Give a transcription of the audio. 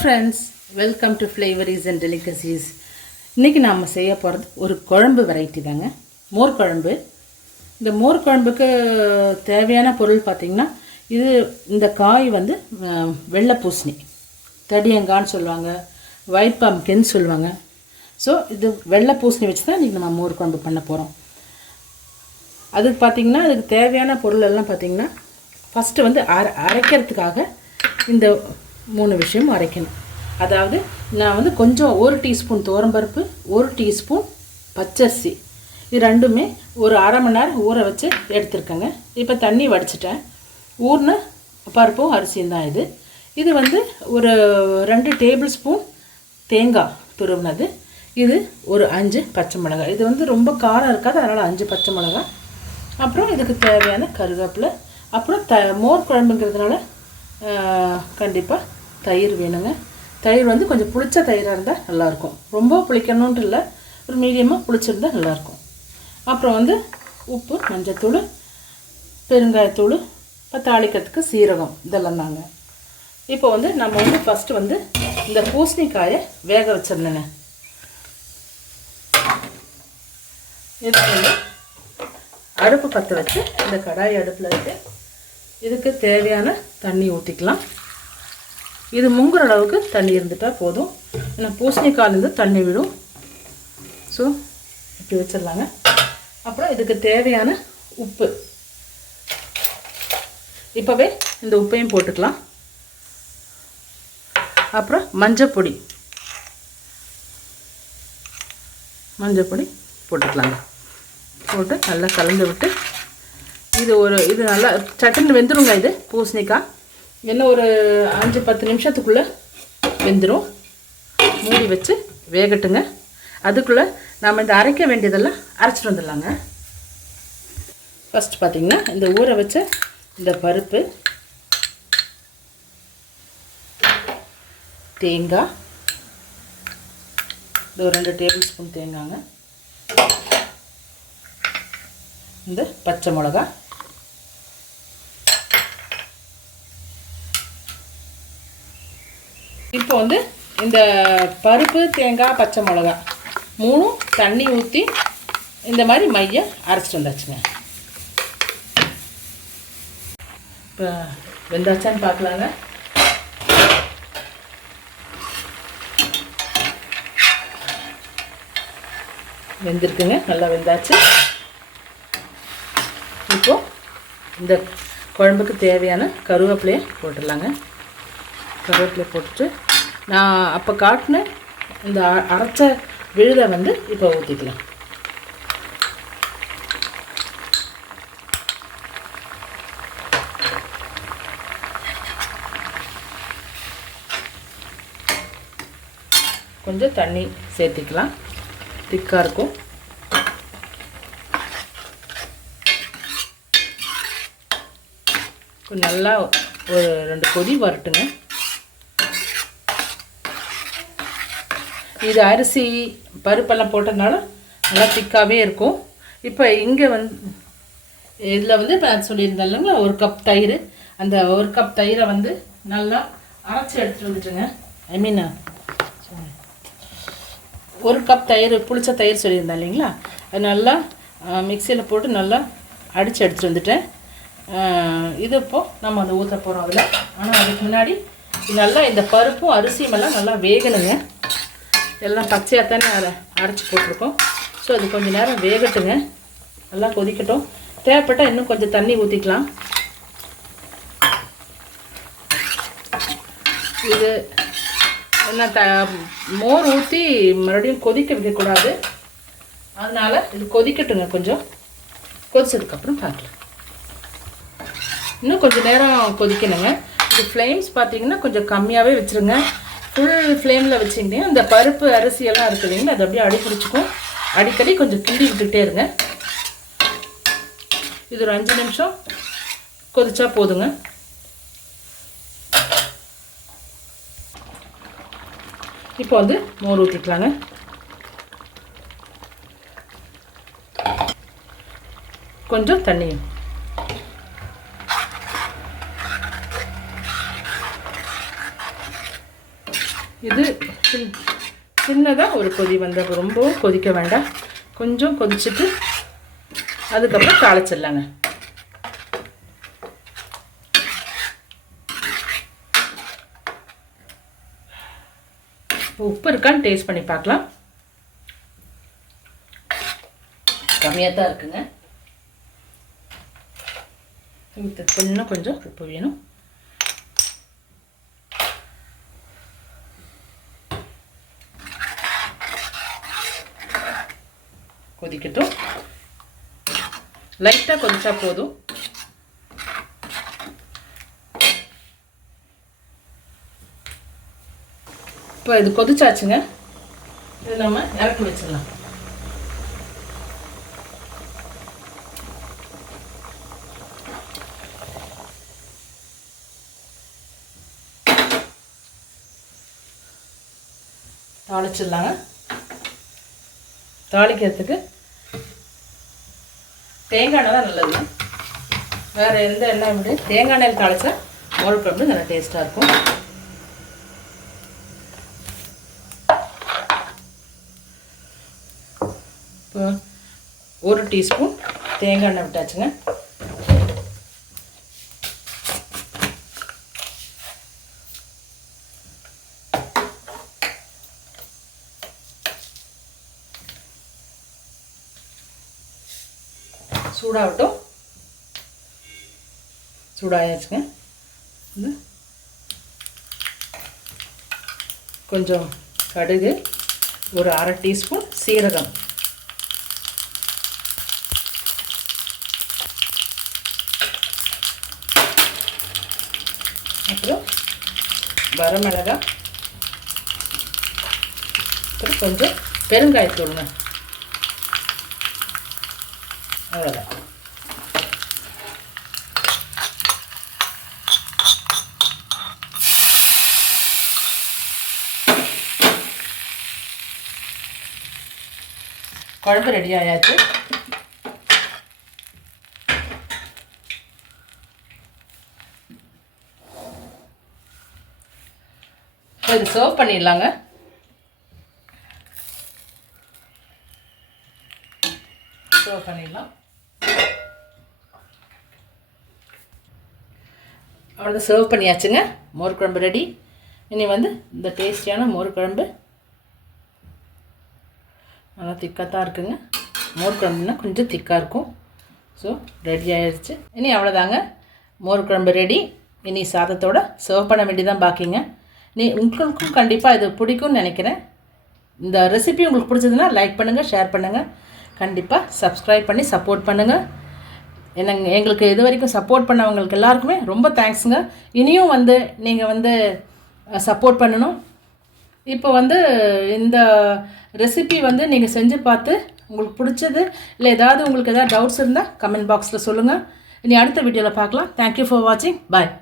Friends, welcome to flavours and delicacies. இன்றைக்கி நாம் செய்ய போகிறது ஒரு குழம்பு வெரைட்டி தாங்க, மோர் குழம்பு. இந்த மோர் குழம்புக்கு தேவையான பொருள் பார்த்திங்கன்னா, இந்த காய் வந்து வெள்ளை பூசணி, தடியங்கான்னு சொல்லுவாங்க, ஒயிட் பம்ப்கின்னு சொல்லுவாங்க. ஸோ இது வெள்ளை பூசணி வச்சு தான் இன்றைக்கி நம்ம மோர் குழம்பு பண்ண போகிறோம். அதுக்கு பார்த்திங்கன்னா, அதுக்கு தேவையான பொருள் எல்லாம் பார்த்திங்கன்னா, ஃபஸ்ட்டு வந்து அரைக்கிறதுக்காக இந்த 3 விஷயம் அரைக்கணும். அதாவது நான் வந்து கொஞ்சம் 1 டீஸ்பூன் துவரம்பருப்பு, 1 டீஸ்பூன் பச்சரிசி, இது ரெண்டுமே ஒரு அரை மணி நேரம் ஊற வச்சு எடுத்துருக்கேங்க. இப்போ தண்ணி வடிச்சிட்டேன். ஊறின பருப்பும் அரிசியும் தான் இது வந்து ஒரு 2 டேபிள் ஸ்பூன் தேங்காய் துருவினது. இது ஒரு 5 பச்சை மிளகாய். இது வந்து ரொம்ப காரம் இருக்காது, அதனால் 5 பச்சை மிளகாய். அப்புறம் இதுக்கு தேவையான கருவேப்பிலை. அப்புறம் மோர் குழம்புங்கிறதுனால கண்டிப்பாக தயிர் வேணுங்க. தயிர் வந்து கொஞ்சம் புளிச்ச தயிராக இருந்தால் நல்லாயிருக்கும். ரொம்ப புளிக்கணுன்ட்டு இல்லை, ஒரு மீடியமாக புளிச்சிருந்தால் நல்லாயிருக்கும். அப்புறம் வந்து உப்பு, மஞ்சத்தூள், பெருங்காயத்தூள், தாளிக்கிறதுக்கு சீரகம், இதெல்லாம் தாங்க. இப்போ வந்து நம்ம வந்து ஃபஸ்ட்டு வந்து இந்த பூசணிக்காயை வேக வச்சிடணுங்க. இது வந்து அடுப்பு பற்ற வச்சு இந்த கடாய் அடுப்பில் வச்சு இதுக்கு தேவையான தண்ணி ஊற்றிக்கலாம். இது முங்குற அளவுக்கு தண்ணி இருந்துட்டால் போதும். ஏன்னா பூசணிக்காயிலேருந்து தண்ணி விடும். ஸோ இப்படி வச்சிடலாங்க. அப்புறம் இதுக்கு தேவையான உப்பு, இப்போவே இந்த உப்பையும் போட்டுக்கலாம். அப்புறம் மஞ்சப்பொடி போட்டுக்கலாங்க. போட்டு நல்லா கலந்து விட்டு இது நல்லா சட்டுன்னு வெந்துடுங்க. இது பூசணிக்காய் இன்னும் ஒரு 5-10 நிமிஷத்துக்குள்ளே வெந்துடும். மூடி வச்சு வேகட்டுங்க. அதுக்குள்ளே நாம் இந்த அரைக்க வேண்டியதெல்லாம் அரைச்சிட்டு வந்துடலாங்க. ஃபஸ்ட்டு பார்த்திங்கன்னா, இந்த ஊற வச்ச இந்த பருப்பு, தேங்காய், இது ஒரு 2 டேபிள் ஸ்பூன் தேங்காய்ங்க, இந்த பச்சை மிளகாய், இப்போ வந்து இந்த பருப்பு, தேங்காய், பச்சை மிளகாய் 3 தண்ணி ஊற்றி இந்த மாதிரி மைய அரைச்சிட்டு வந்தாச்சுங்க. இப்போ வெந்தாச்சான்னு பார்க்கலாங்க. வெந்திருக்குங்க, நல்லா வெந்தாச்சு. இப்போது இந்த குழம்புக்கு தேவையான கருவேப்பிலையை போட்டுடலாங்க. கருவேப்பிலை போட்டுட்டு நான் அப்போ காட்டின இந்த அரைச்ச விழுதை வந்து இப்போ ஊற்றிக்கலாம். கொஞ்சம் தண்ணி சேர்த்திக்கலாம், திக்காக இருக்கும். நல்லா ஒரு 2 கொதி வரட்டுங்க. இது அரிசி பருப்பெல்லாம் போட்டதுனால நல்லா திக்காகவே இருக்கும். இப்போ இங்கே வந்து இதில் வந்து இப்போ நான் சொல்லியிருந்தேன் இல்லைங்களா, 1 கப் தயிர். அந்த 1 கப் தயிரை வந்து நல்லா அரைச்சி எடுத்துகிட்டு வந்துட்டுங்க. ஐ மீன் 1 கப் தயிர், புளிச்ச தயிர் சொல்லியிருந்தேன் இல்லைங்களா, அது நல்லா மிக்சியில் போட்டு நல்லா அடித்து எடுத்துகிட்டு வந்துட்டேன். இது இப்போது நம்ம அதை ஊற்ற போகிறோம் அதில். ஆனால் அதுக்கு முன்னாடி நல்லா இந்த பருப்பும் அரிசியுமெல்லாம் நல்லா வேகணுங்க. எல்லாம் பச்சையாக தானே அரைச்சி போட்டிருக்கோம். ஸோ அது கொஞ்சம் நேரம் வேகட்டுங்க, நல்லா கொதிக்கட்டும். தேவைப்பட்டால் இன்னும் கொஞ்சம் தண்ணி ஊற்றிக்கலாம். இது என்ன மோர் ஊற்றி மறுபடியும் கொதிக்க வைக்கக்கூடாது, அதனால் இது கொதிக்கட்டுங்க. கொஞ்சம் கொதிச்சதுக்கப்புறம் பார்க்கலாம். இன்னும் கொஞ்சம் நேரம் கொதிக்கணுங்க. இது ஃப்ளேம்ஸ் பார்த்திங்கன்னா கொஞ்சம் கம்மியாகவே வச்சுருங்க. ஃபுல் ஃப்ளேமில் வச்சிங்கன்னா இந்த பருப்பு அரிசியெல்லாம் இருக்குது இல்லைங்களா, அது அப்படியே அடி பிடிச்சிக்கும். அடிக்கடி கொஞ்சம் கிண்டி விட்டுக்கிட்டே இருங்க. இது ஒரு 5 நிமிஷம் கொதிச்சா போதுங்க. இப்போ வந்து மோர் ஊற்றிக்கலாங்க. கொஞ்சம் தண்ணியும் இது சின்னதாக ஒரு கொதி வந்த, ரொம்பவும் கொதிக்க வேண்டாம், கொஞ்சம் கொதிச்சுட்டு அதுக்கப்புறம் தாளிச்சிடலாங்க. உப்பு இருக்கான்னு டேஸ்ட் பண்ணி பார்க்கலாம். கம்மியாக தான் இருக்குங்க. இன்னும் கொஞ்சம் உப்பு வேணும். கொதிக்கட்டும், லைட்டாக கொதிச்சா போதும். இப்போ இது கொதிச்சாச்சுங்க, இது நம்ம இறக்கி வச்சிடலாம். தாளிச்சிடலாங்க. தாளிக்கிறதுக்கு தேங்காய் எண்ணெய் தான் நல்லது, வேறு எந்த எண்ணெய் விட தேங்காய் எண்ணெயில் தாளித்தா மோர் குழம்பு நல்லா டேஸ்ட்டாக இருக்கும். இப்போ 1 டீஸ்பூன் தேங்காய் எண்ணெய் விட்டாச்சுங்க. சூடாகட்டும். சூடாயாச்சுங்க. கொஞ்சம் கடுகு, ஒரு 1/2 டீஸ்பூன் சீரகம், அப்புறம் வரமிளகாய், அப்புறம் கொஞ்சம் பெருங்காயத்தூளுங்க. அவ்வளோதான். குழம்பு ரெடி ஆயாச்சு. இது சர்வ் பண்ணிடலாங்க. சர்வ் பண்ணிடலாம். அவ்வளோ சர்வ் பண்ணியாச்சுங்க. மோர் குழம்பு ரெடி. இனி இந்த டேஸ்டியான மோர் குழம்பு நல்லா திக்காக தான் இருக்குங்க. மோர் குழம்புனா கொஞ்சம் திக்காக இருக்கும். ஸோ ரெடி ஆயிடுச்சு. இனி அவ்வளோதாங்க, மோர் குழம்பு ரெடி. இனி சாதத்தோடு சர்வ் பண்ண வேண்டியதான் பாக்கிங்க. உங்களுக்கும் கண்டிப்பாக இது பிடிக்கும்னு நினைக்கிறேன். இந்த ரெசிபி உங்களுக்கு பிடிச்சதுன்னா லைக் பண்ணுங்கள், ஷேர் பண்ணுங்கள், கண்டிப்பாக சப்ஸ்கிரைப் பண்ணி சப்போர்ட் பண்ணுங்கள். எங்களுக்கு இது வரைக்கும் சப்போர்ட் பண்ணவங்களுக்கு எல்லாருக்குமே ரொம்ப தேங்க்ஸுங்க. இனியும் நீங்கள் சப்போர்ட் பண்ணணும். இப்போ இந்த ரெசிபி நீங்கள் செஞ்சு பார்த்து உங்களுக்கு பிடிச்சது இல்லை ஏதாவது உங்களுக்கு ஏதாவது டவுட்ஸ் இருந்தால் கமெண்ட் பாக்ஸில் சொல்லுங்கள். இனி அடுத்த வீடியோவில் பார்க்கலாம். தேங்க்யூ ஃபார் வாட்சிங். பாய்.